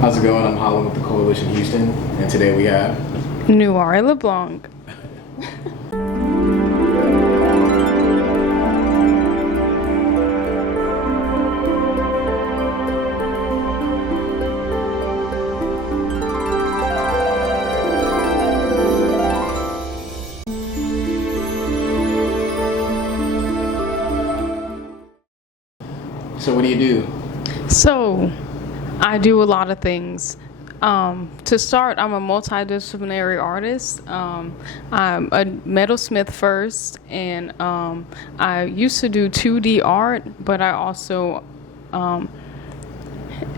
How's it going? I'm Holland with the Coalition Houston, and today we have Nuari Le'Blanc. So what do you do? So, I do a lot of things. To start, I'm a multidisciplinary artist. I'm a metalsmith first, and I used to do 2D art, but I also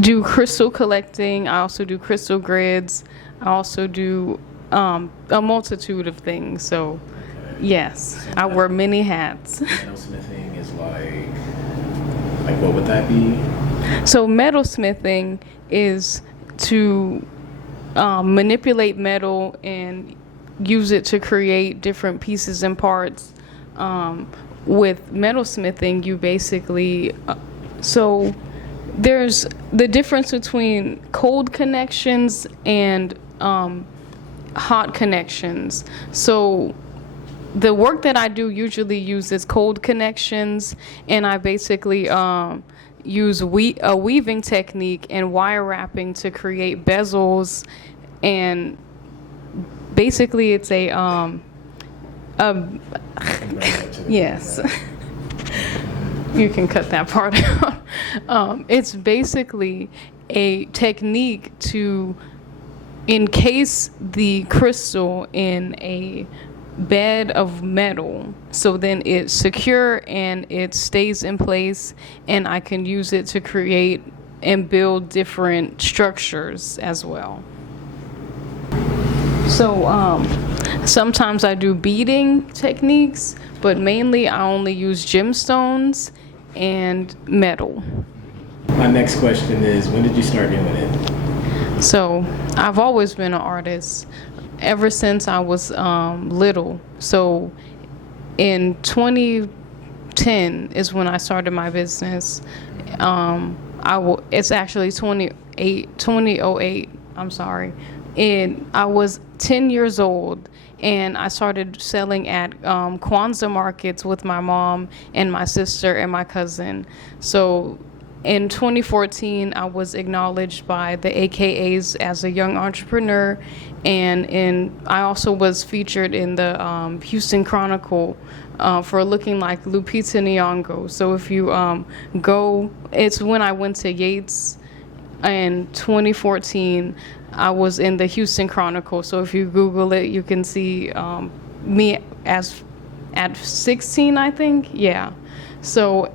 do crystal collecting. I also do crystal grids. I also do a multitude of things. So, yes, I wear many hats. Metalsmithing is like what would that be? So metalsmithing is to manipulate metal and use it to create different pieces and parts. With metalsmithing, you basically, so there's the difference between cold connections and hot connections. So the work that I do usually uses cold connections, and I basically use a weaving technique and wire wrapping to create bezels, and basically it's a yes. You can cut that part out. It's basically a technique to encase the crystal in a bed of metal, so then it's secure and it stays in place, and I can use it to create and build different structures as well. So sometimes I do beading techniques, but mainly I only use gemstones and metal. My next question is, when did you start doing it? So I've always been an artist ever since I was little. So in 2010 is when I started my business. It's actually 2008, I'm sorry. And I was 10 years old, and I started selling at Kwanzaa markets with my mom and my sister and my cousin. So in 2014, I was acknowledged by the AKAs as a young entrepreneur, and I also was featured in the Houston Chronicle for looking like Lupita Nyong'o. So if you go, it's when I went to Yates in 2014, I was in the Houston Chronicle. So if you Google it, you can see me as at 16, I think. Yeah. So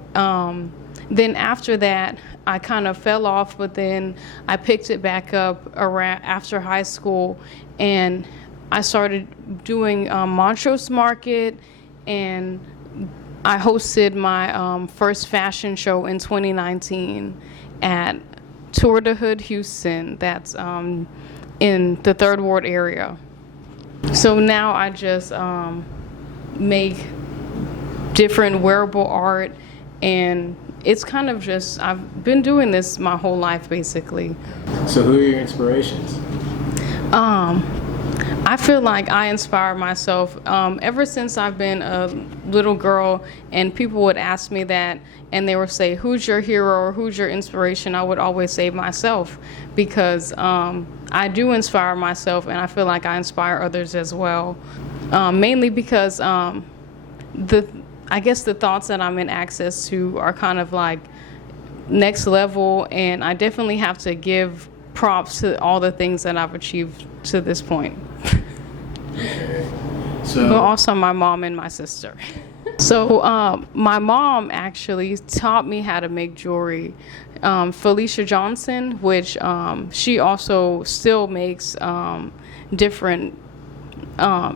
then after that, I kind of fell off, but then I picked it back up around after high school, and I started doing Montrose Market, and I hosted my first fashion show in 2019 at Tour de Hood Houston. That's in the Third Ward area. So now I just make different wearable art, and it's kind of just, I've been doing this my whole life, basically. So who are your inspirations? I feel like I inspire myself ever since I've been a little girl, and people would ask me that, and they would say, who's your hero or who's your inspiration? I would always say myself, because I do inspire myself, and I feel like I inspire others as well. Mainly because I guess the thoughts that I'm in access to are kind of like next level, and I definitely have to give props to all the things that I've achieved to this point. Okay. So, but also my mom and my sister. So my mom actually taught me how to make jewelry. Felicia Johnson, which she also still makes different,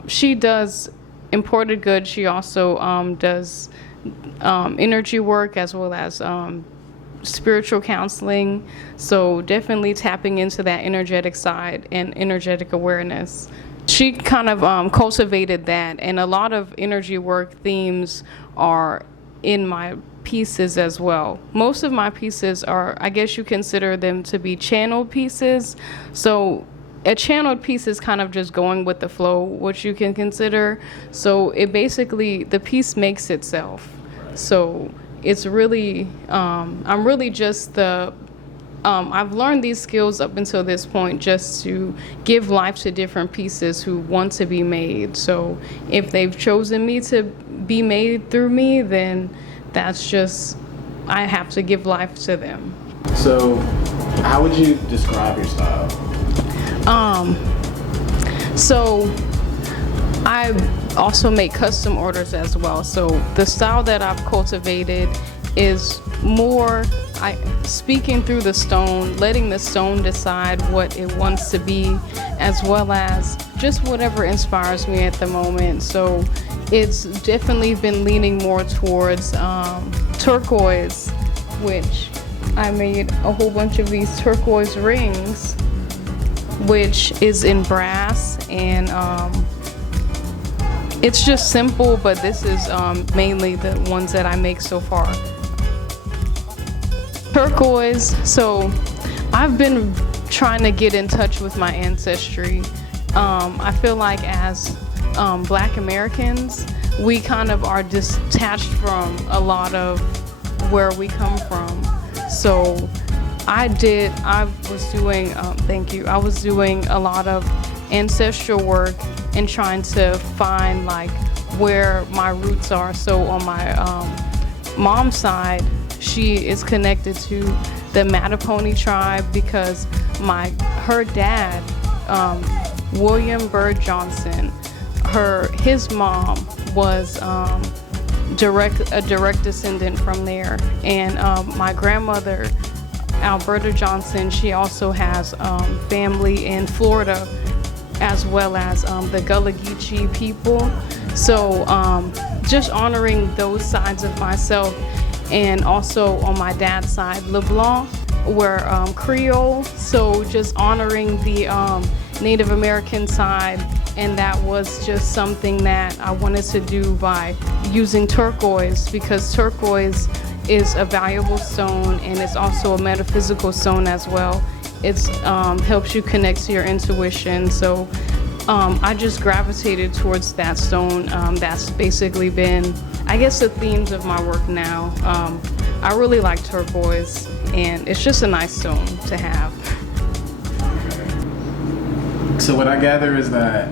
she does imported goods. She also does energy work as well as spiritual counseling. So definitely tapping into that energetic side and energetic awareness. She kind of cultivated that, and a lot of energy work themes are in my pieces as well. Most of my pieces are, I guess you consider them to be channeled pieces. So a channeled piece is kind of just going with the flow, which you can consider. So it basically, the piece makes itself. So it's really, I'm really just I've learned these skills up until this point just to give life to different pieces who want to be made. So if they've chosen me to be made through me, then that's just, I have to give life to them. So how would you describe your style? So I also make custom orders as well. So the style that I've cultivated is more speaking through the stone, letting the stone decide what it wants to be, as well as just whatever inspires me at the moment. So it's definitely been leaning more towards turquoise, which I made a whole bunch of these turquoise rings, which is in brass, and it's just simple, but this is mainly the ones that I make so far. Turquoise, so I've been trying to get in touch with my ancestry. I feel like as Black Americans, we kind of are detached from a lot of where we come from. So I was doing a lot of ancestral work and trying to find like where my roots are. So on my mom's side, she is connected to the Mattapony tribe because her dad, William Bird Johnson, his mom was a direct descendant from there, and my grandmother, Alberta Johnson, she also has family in Florida, as well as the Gullah Geechee people. So just honoring those sides of myself. And also on my dad's side, Le'Blanc, we're Creole, so just honoring the Native American side, and that was just something that I wanted to do by using turquoise, because turquoise is a valuable stone and it's also a metaphysical stone as well. It helps you connect to your intuition, so I just gravitated towards that stone. That's basically been, I guess, the themes of my work now. I really like turquoise, and it's just a nice stone to have. So what I gather is that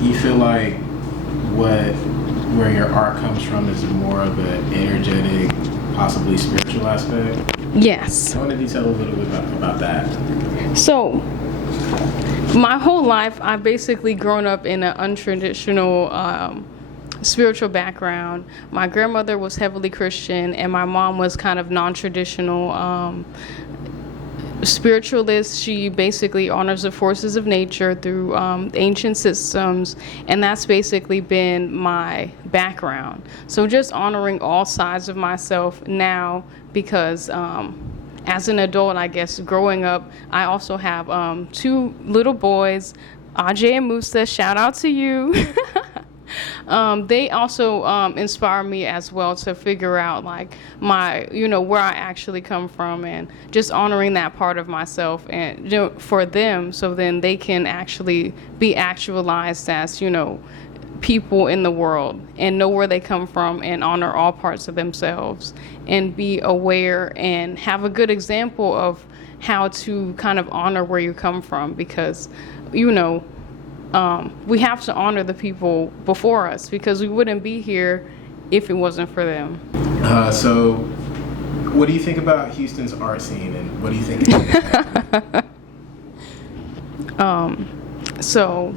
you feel like where your art comes from is more of an energetic, possibly spiritual aspect. Yes. I want to detail a little bit about that. So my whole life, I've basically grown up in an untraditional spiritual background. My grandmother was heavily Christian, and my mom was kind of non-traditional spiritualist. She basically honors the forces of nature through ancient systems, and that's basically been my background. So just honoring all sides of myself now, because as an adult, I guess, growing up, I also have 2 little boys, Ajay and Musa. Shout out to you. They also inspire me as well to figure out like where I actually come from, and just honoring that part of myself, and for them, so then they can actually be actualized as people in the world, and know where they come from, and honor all parts of themselves, and be aware and have a good example of how to kind of honor where you come from, because we have to honor the people before us, because we wouldn't be here if it wasn't for them. So what do you think about Houston's art scene, and what do you think? So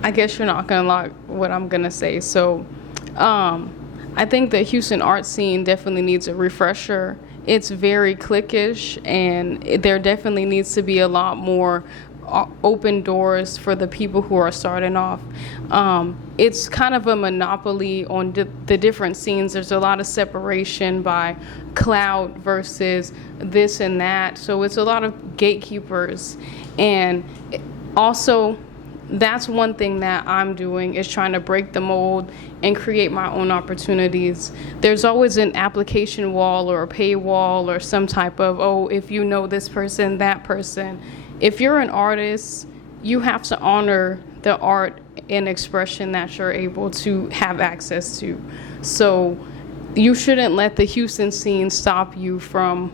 I guess you're not gonna like what I'm gonna say. So I think the Houston art scene definitely needs a refresher. It's very cliquish, and there definitely needs to be a lot more open doors for the people who are starting off. It's kind of a monopoly on the different scenes. There's a lot of separation by clout versus this and that. So it's a lot of gatekeepers. And also, that's one thing that I'm doing, is trying to break the mold and create my own opportunities. There's always an application wall or a paywall or some type of, oh, if you know this person, that person. If you're an artist, you have to honor the art and expression that you're able to have access to. So you shouldn't let the Houston scene stop you from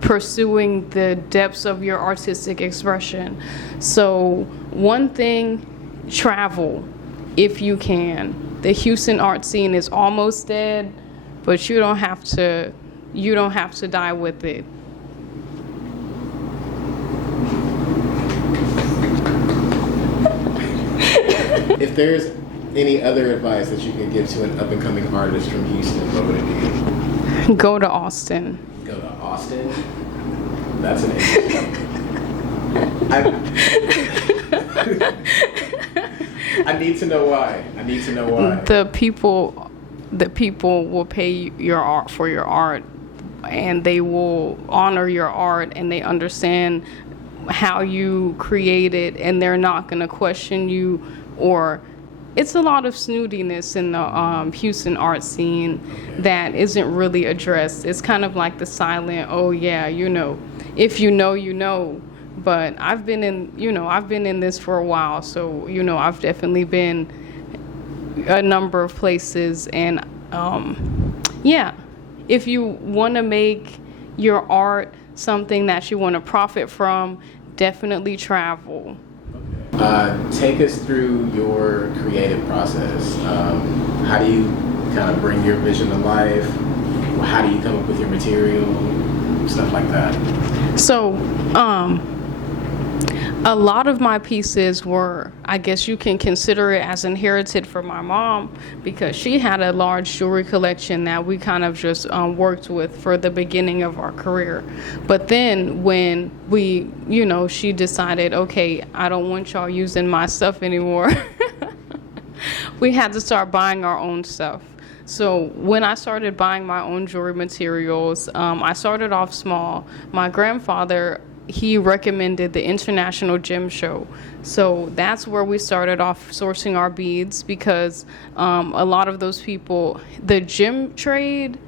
pursuing the depths of your artistic expression. So one thing, travel if you can. The Houston art scene is almost dead, but you don't have to die with it. If there's any other advice that you can give to an up-and-coming artist from Houston, what would it be? Go to Austin. Go to Austin? That's an interesting. I need to know why. The people will pay your art for your art, and they will honor your art, and they understand how you create it, and they're not going to question you. Or it's a lot of snootiness in the Houston art scene that isn't really addressed. It's kind of like the silent, oh yeah, you know, if you know, you know. But I've been in this for a while, so I've definitely been a number of places, and if you want to make your art something that you want to profit from, definitely travel. Take us through your creative process. How do you kind of bring your vision to life? How do you come up with your material? Stuff like that. So, a lot of my pieces were, I guess you can consider it as inherited from my mom, because she had a large jewelry collection that we kind of just worked with for the beginning of our career. But then when she decided, okay, I don't want y'all using my stuff anymore, we had to start buying our own stuff. So when I started buying my own jewelry materials, I started off small. My grandfather, he recommended the International Gem Show. So that's where we started off sourcing our beads, because a lot of those people, the gem trade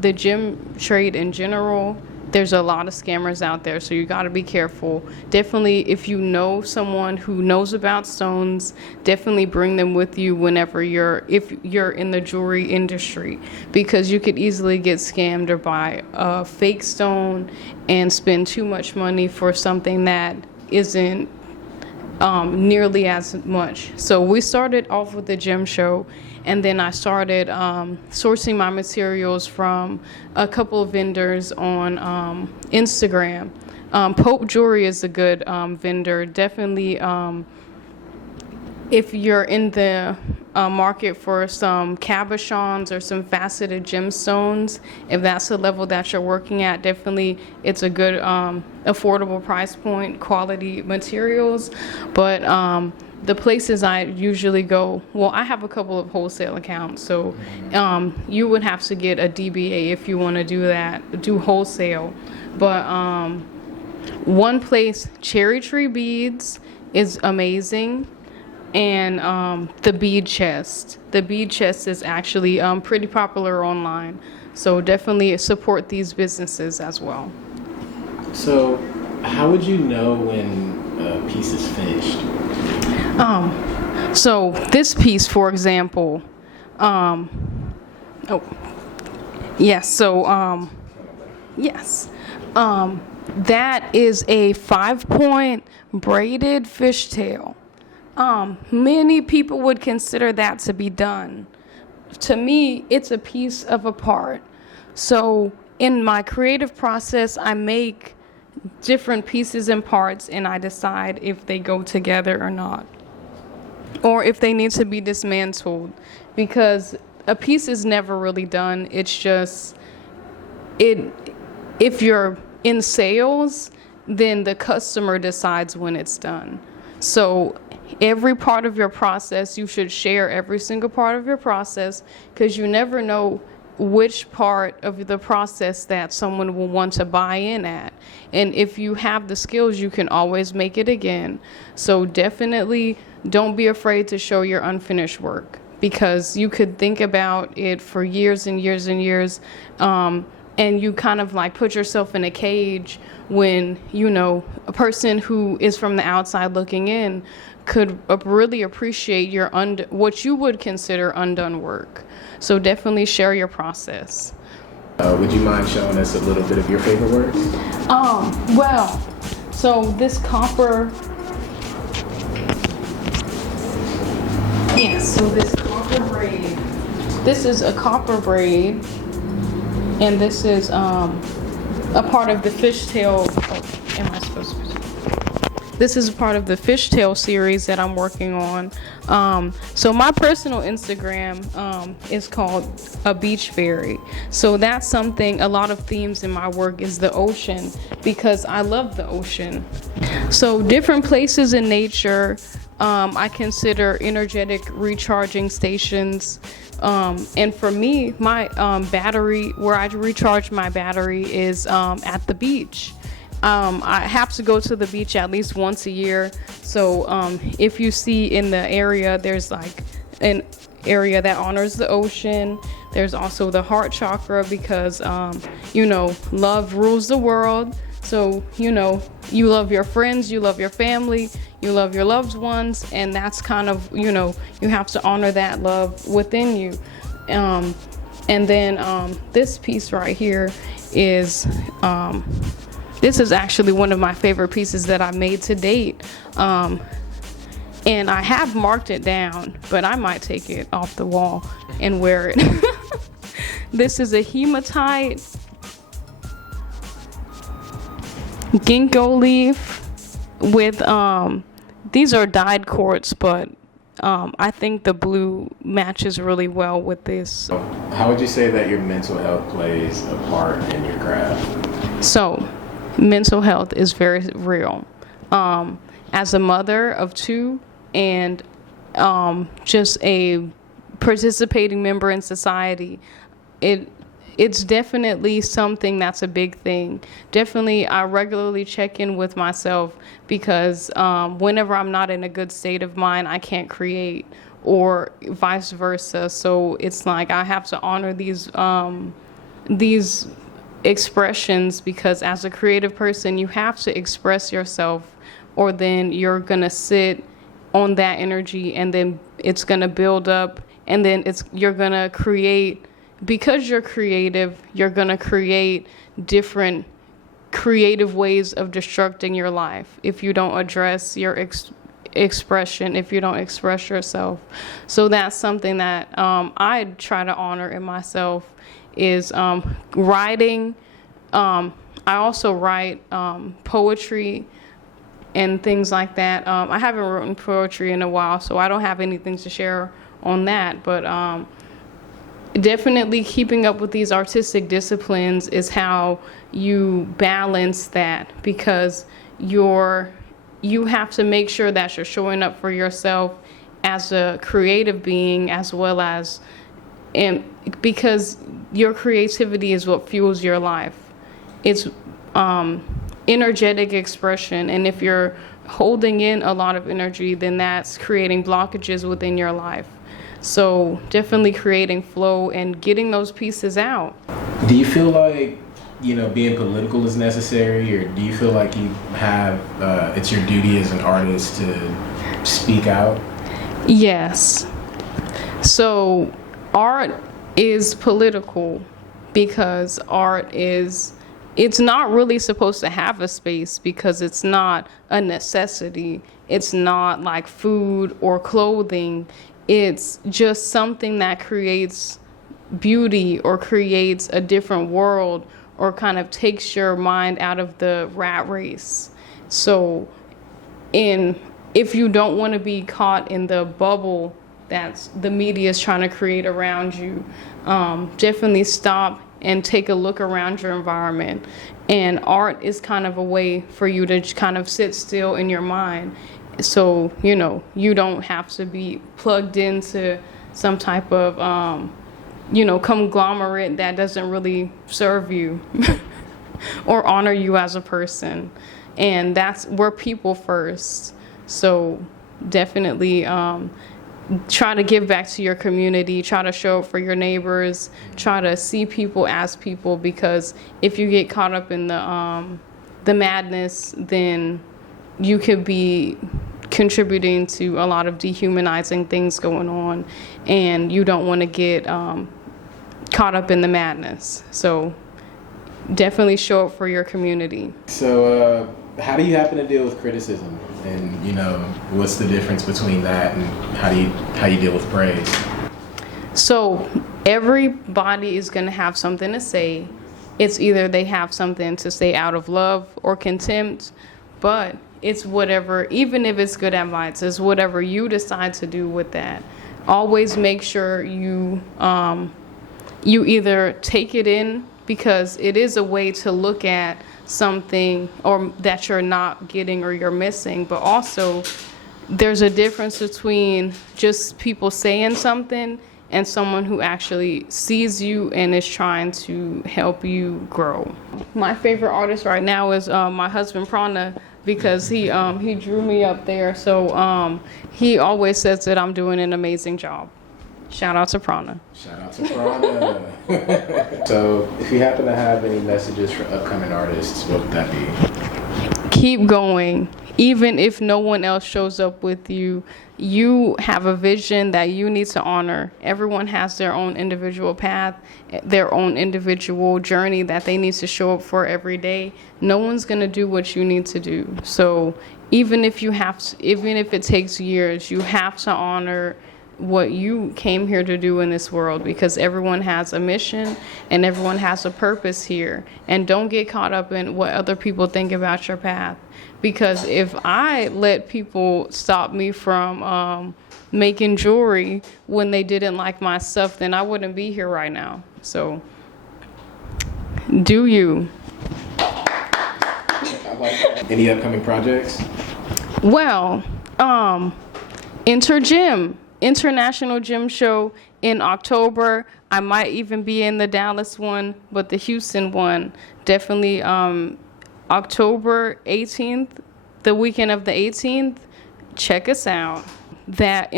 in general, there's a lot of scammers out there, so you got to be careful. Definitely, if you know someone who knows about stones, definitely bring them with you if you're in the jewelry industry, because you could easily get scammed or buy a fake stone and spend too much money for something that isn't nearly as much. So we started off with the gem show, and then I started sourcing my materials from a couple of vendors on Instagram. Pope Jewelry is a good vendor. Definitely, if you're in the market for some cabochons or some faceted gemstones, if that's the level that you're working at, definitely it's a good affordable price point, quality materials. But the places I usually go, well, I have a couple of wholesale accounts, so you would have to get a DBA if you want to do wholesale. But one place, Cherry Tree Beads, is amazing. And the bead chest. The bead chest is actually pretty popular online. So definitely support these businesses as well. So how would you know when a piece is finished? So this piece, for example, that is a 5-point braided fishtail. Many people would consider that to be done. To me, it's a piece of a part. So in my creative process, I make different pieces and parts, and I decide if they go together or not, or if they need to be dismantled, because a piece is never really done. It's just, if you're in sales, then the customer decides when it's done. So every part of your process, you should share every single part of your process, because you never know which part of the process that someone will want to buy in at. And if you have the skills, you can always make it again. So definitely don't be afraid to show your unfinished work, because you could think about it for years and years and years. And you kind of like put yourself in a cage when, you know, a person who is from the outside looking in could really appreciate your what you would consider undone work. So definitely share your process. Would you mind showing us a little bit of your favorite work? Well, so this copper, so this copper braid, this is a copper braid, and this is a part of the fishtail. Oh, am I supposed to? This is part of the fishtail series that I'm working on. So my personal Instagram is called A Beach Fairy. So that's something, a lot of themes in my work is the ocean, because I love the ocean. So different places in nature, I consider energetic recharging stations. And for me, my battery, where I recharge my battery is at the beach. I have to go to the beach at least once a year. So if you see in the area, there's like an area that honors the ocean. There's also the heart chakra, because, you know, love rules the world. So, you know, you love your friends, you love your family, you love your loved ones. And that's kind of, you know, you have to honor that love within you. And then this piece right here is... this is actually one of my favorite pieces that I made to date. And I have marked it down, but I might take it off the wall and wear it. This is a hematite ginkgo leaf with, these are dyed quartz, but I think the blue matches really well with this. How would you say that your mental health plays a part in your craft? So, mental health is very real. As a mother of two and just a participating member in society, it's definitely something that's a big thing. Definitely, I regularly check in with myself, because whenever I'm not in a good state of mind, I can't create, or vice versa. So it's like I have to honor these expressions, because as a creative person, you have to express yourself, or then you're gonna sit on that energy, and then it's gonna build up, and then you're gonna create. Because you're creative, you're gonna create different creative ways of destructing your life if you don't address your expression, if you don't express yourself. So that's something that I try to honor in myself, is writing. I also write poetry and things like that. I haven't written poetry in a while, so I don't have anything to share on that, but definitely keeping up with these artistic disciplines is how you balance that, because you have to make sure that you're showing up for yourself as a creative being, as well as, and because your creativity is what fuels your life. It's energetic expression, and if you're holding in a lot of energy, then that's creating blockages within your life. So definitely creating flow and getting those pieces out. Do you feel like, you know, being political is necessary, or do you feel like you have, it's your duty as an artist to speak out? Yes. So art is political, because it's not really supposed to have a space, because it's not a necessity. It's not like food or clothing. It's just something that creates beauty, or creates a different world, or kind of takes your mind out of the rat race. So if you don't want to be caught in the bubble that the media is trying to create around you, definitely stop and take a look around your environment. And art is kind of a way for you to kind of sit still in your mind. So, you know, you don't have to be plugged into some type of conglomerate that doesn't really serve you or honor you as a person. And we're people first. So definitely try to give back to your community, try to show up for your neighbors, try to see people as people, because if you get caught up in the madness, then you could be contributing to a lot of dehumanizing things going on, and you don't want to get caught up in the madness. So definitely show up for your community. So how do you happen to deal with criticism, and what's the difference between that and how you deal with praise? So everybody is going to have something to say. It's either they have something to say out of love or contempt, but it's whatever, even if it's good advice, it's whatever you decide to do with that. Always make sure you either take it in, because it is a way to look at something or that you're not getting or you're missing, but also there's a difference between just people saying something and someone who actually sees you and is trying to help you grow. My favorite artist right now is my husband Prana, because he drew me up there. So he always says that I'm doing an amazing job. Shout out to Prana. Shout out to Prana. So if you happen to have any messages for upcoming artists, what would that be? Keep going. Even if no one else shows up with you, you have a vision that you need to honor. Everyone has their own individual path, their own individual journey that they need to show up for every day. No one's going to do what you need to do. So even if it takes years, you have to honor what you came here to do in this world, because everyone has a mission and everyone has a purpose here. And don't get caught up in what other people think about your path, because if I let people stop me from making jewelry when they didn't like my stuff, then I wouldn't be here right now. So do you. I like that. Any upcoming projects? Well, International Gym Show in October. I might even be in the Dallas one, but the Houston one, definitely October 18th, the weekend of the 18th. Check us out. That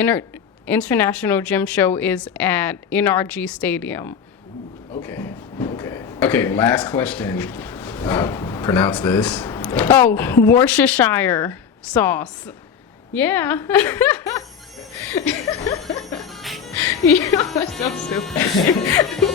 International Gym Show is at NRG Stadium. Okay, last question. Pronounce this. Oh, Worcestershire sauce. Yeah. You're so stupid.